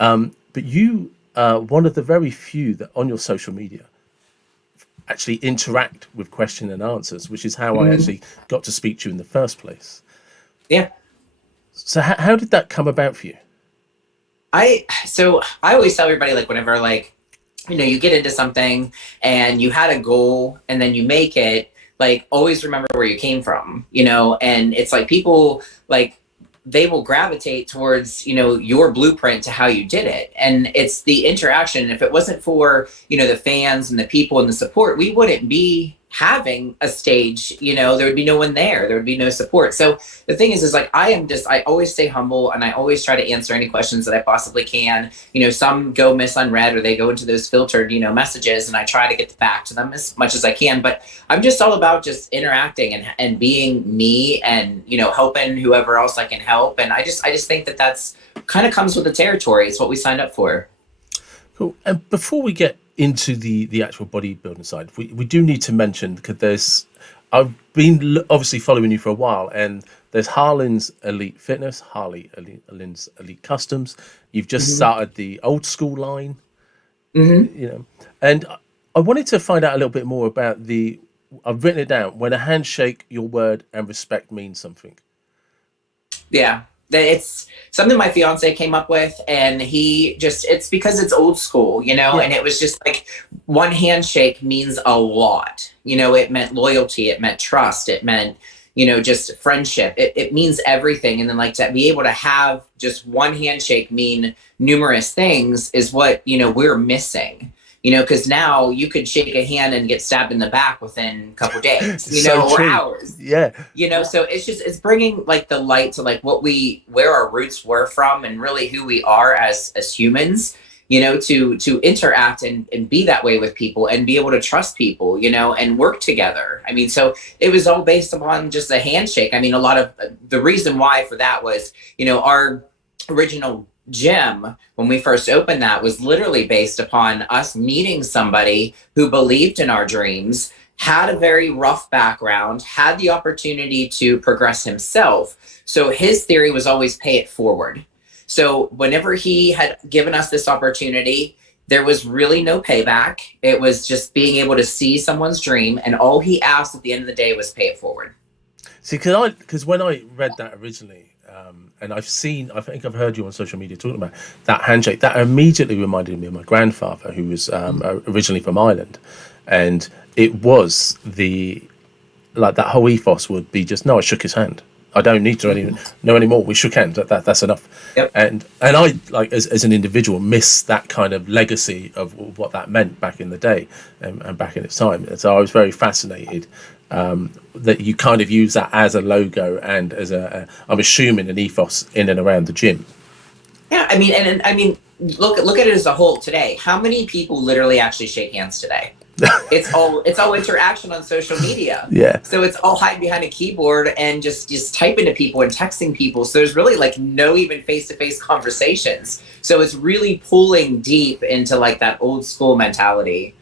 But you are one of the very few that on your social media actually interact with question and answers, which is how I Mhm. actually got to speak to you in the first place. Yeah. So how did that come about for you? I always tell everybody, like, whenever, like, you get into something and you had a goal and then you make it, like, always remember where you came from, and it's like people, like, they will gravitate towards, your blueprint to how you did it. And it's the interaction. If it wasn't for, the fans and the people and the support, we wouldn't be having a stage. There would be no one there would be no support. So the thing is like, I always stay humble, and I always try to answer any questions that I possibly can. Some go miss unread, or they go into those filtered, messages, and I try to get back to them as much as I can. But I'm just all about just interacting and being me, and, helping whoever else I can help. And I just think that that's kind of comes with the territory. It's what we signed up for. Cool. And before we get into the actual bodybuilding side, we do need to mention, because I've been obviously following you for a while, and there's Harlan's Elite Fitness, Harlan's Elite Customs. You've just Hmm. started the old school line, Hmm. and I wanted to find out a little bit more about the. I've written it down. When a handshake, your word, and respect means something. Yeah. It's something my fiance came up with, and it's because it's old school, Yeah. and it was just like one handshake means a lot. It meant loyalty, it meant trust, it meant, just friendship. It means everything. And then, like, to be able to have just one handshake mean numerous things is what, we're missing. Because now you could shake a hand and get stabbed in the back within a couple days, So or true. hours. Yeah. So it's bringing, like, the light to, like, where our roots were from, and really who we are as humans, to interact and be that way with people, and be able to trust people, and work together. I mean, so it was all based upon just a handshake. I mean, a lot of the reason why for that was, our original gym, when we first opened, that was literally based upon us meeting somebody who believed in our dreams, had a very rough background, had the opportunity to progress himself. So his theory was always pay it forward. So whenever he had given us this opportunity, there was really no payback. It was just being able to see someone's dream, and all he asked at the end of the day was pay it forward. See, because when I read that originally, and I think I've heard you on social media talking about that handshake. That immediately reminded me of my grandfather, who was originally from Ireland, and it was the like that whole ethos would be just no. I shook his hand. I don't need to know anymore. We shook hands. That's enough. Yep. And I, like, as an individual, miss that kind of legacy of what that meant back in the day, and back in its time. And so I was very fascinated that you kind of use that as a logo, and as I'm assuming, an ethos in and around the gym. Yeah, I mean, and I mean, look at it as a whole today. How many people literally actually shake hands today? It's all interaction on social media. Yeah. So it's all hiding behind a keyboard and just typing to people and texting people. So there's really, like, no even face-to-face conversations. So it's really pulling deep into, like, that old school mentality.